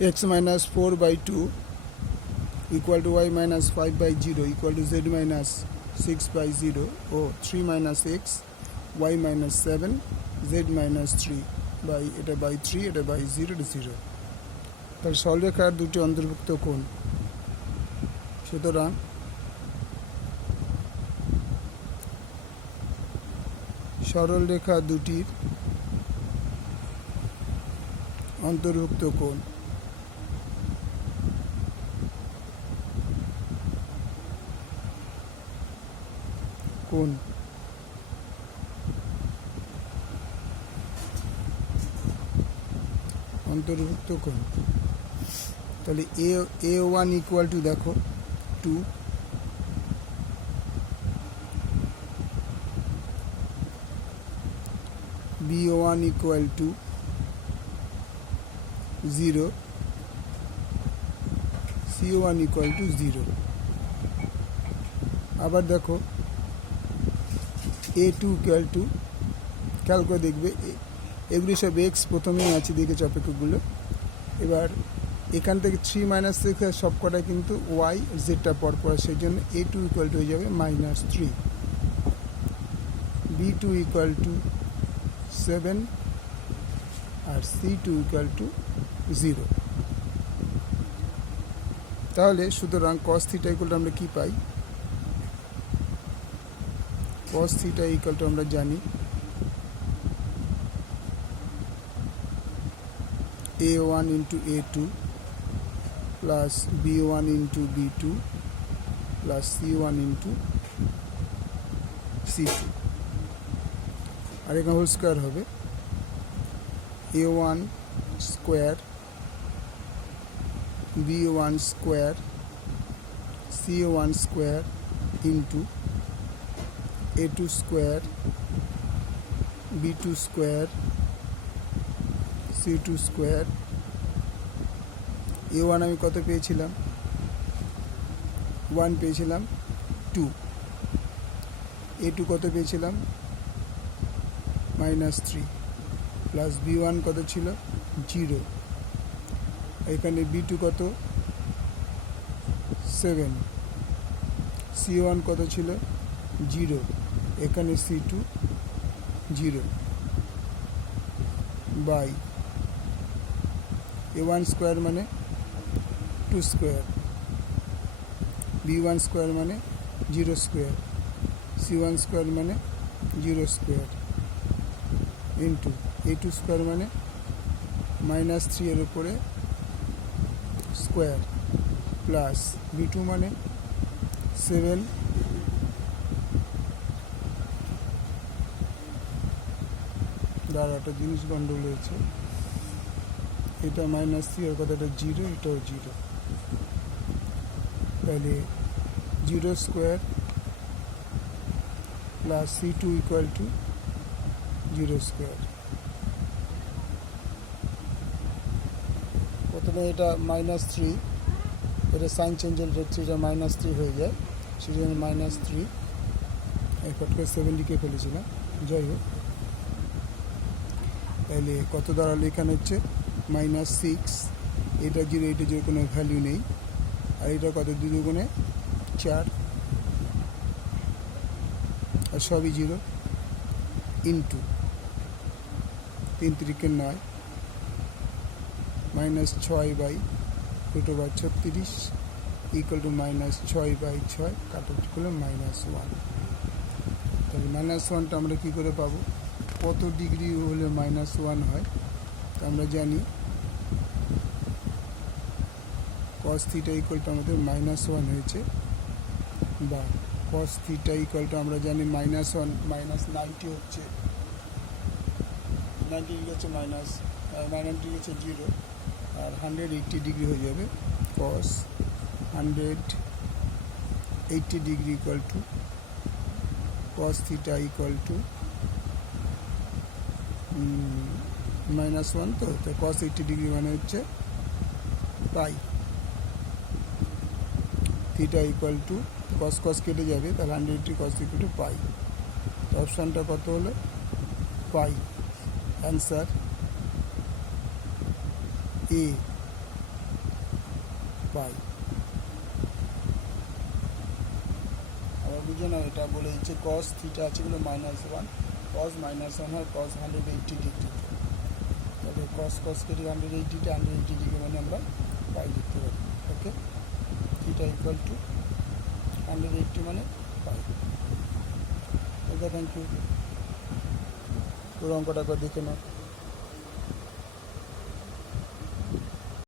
x minus 4 by 2 equal to y minus 5 by 0 equal to z minus 6 by 0 or 3 minus x y minus 7 z minus 3 by এটা by 3 এটা by 0 to 0 তার সরলরেখার দুটি অন্তর্ভুক্ত কোণ সুতরাং সরলরেখা দুটির অন্তর্ভুক্ত কোণ কোণ অন্তর্ভুক্ত কোণ তাহলে a1 ইকুয়াল টু দেখো 2 b1 equal to 0 c1 equal to 0 আবার দেখো a2 ইকুয়াল টু খেয়াল করে দেখবে এগুলি সব এক্স প্রথমেই আছে দেখেছ অপেক্ষকগুলো এবার এখান থেকে 3 মাইনাস 6 সব কটা কিন্তু ওয়াই জেডটা পরপর সেই জন্য a2 ইকুয়াল টু হয়ে যাবে -3 b2 ইকুয়াল টু 7 আর c2 ইকুয়াল টু 0 তাহলে সুতরাং cos থিটা ইকুয়াল টু আমরা কি পাই cos থিটা ইকুয়াল টু আমরা জানি a1 into a2 plus b1 into b2 plus c1 into c2 আর এখানে হোল স্কয়ার হবে a1 square b1 square c1 square into a2 square b2 square c2 square a1 আমি কত পেয়েছিলাম 1 পেয়েছিলাম 2 a2 কত পেয়েছিলাম -3 প্লাস b1 কত ছিল 0 এখানে b2 কত 7 c1 কত ছিল 0 এখানে c2 0 বাই a1 স্কয়ার মানে 2 স্কয়ার b1 স্কয়ার মানে 0 স্কয়ার c1 স্কয়ার মানে 0 স্কয়ার ইনটু a2 স্কয়ার মানে -3 এর উপরে স্কয়ার প্লাস b2 মানে 7 একটা জিনিস গন্ডগোল হয়েছে এটা -3 আর কথাটা 0 এটাও 0 তাহলে 0 square plus c2 equal to 0 square প্রথমে এটা -3 এটা সাইন চেঞ্জের ক্ষেত্রে এটা -3 হয়ে যায় সেই জন্য -3 একটা 7 লিখে ফেলেছিলাম যাই হোক তাহলে কত দাঁড়ালো এখানে হচ্ছে -6 এটা 0 এটা 0 কোনো ভ্যালু নেই আর এটা কত 2 দুগুণে 4 আর সবই 0 into 3 3 9 -6 by √36 equal to -6 by 6 কাটা করলে -1 তাহলে -1টা আমরা কী করে পাবো কত ডিগ্রি হলে -1 হয় তা আমরা জানি cos থিটা ইকুয়াল টু আমাদের -1 হয়েছে বা cos থিটা ইকুয়াল টু আমরা জানি -1 -90 হচ্ছে 90 ডিগ্রি হচ্ছে -90 হচ্ছে 0 আর 180 ডিগ্রি হয়ে যাবে cos 180 degree equal to cos theta equal to -1 তো cos 80 ডিগ্রি মানে হচ্ছে pi theta equal to cos cos কেটে যাবে তাহলে 180 cos ইকুয়াল টু পাই তো অপশানটা কত হলো পাই অ্যান্সার এ পাই। আবার বুঝে নাও, এটা বলে দিচ্ছে কস থিটা আছে কিন্তু -1, কস -1 হয় কস 180 ডিগ্রি, তবে কস কস কেটে 180 ডিগ্রি মানে আমরা পাই লিখতে পারি। ওকে, থিটা ইকুয়াল টু 180 মানে পাই। ওকে, থ্যাংক ইউ। পুরো অঙ্কটা করে দেখে নাও।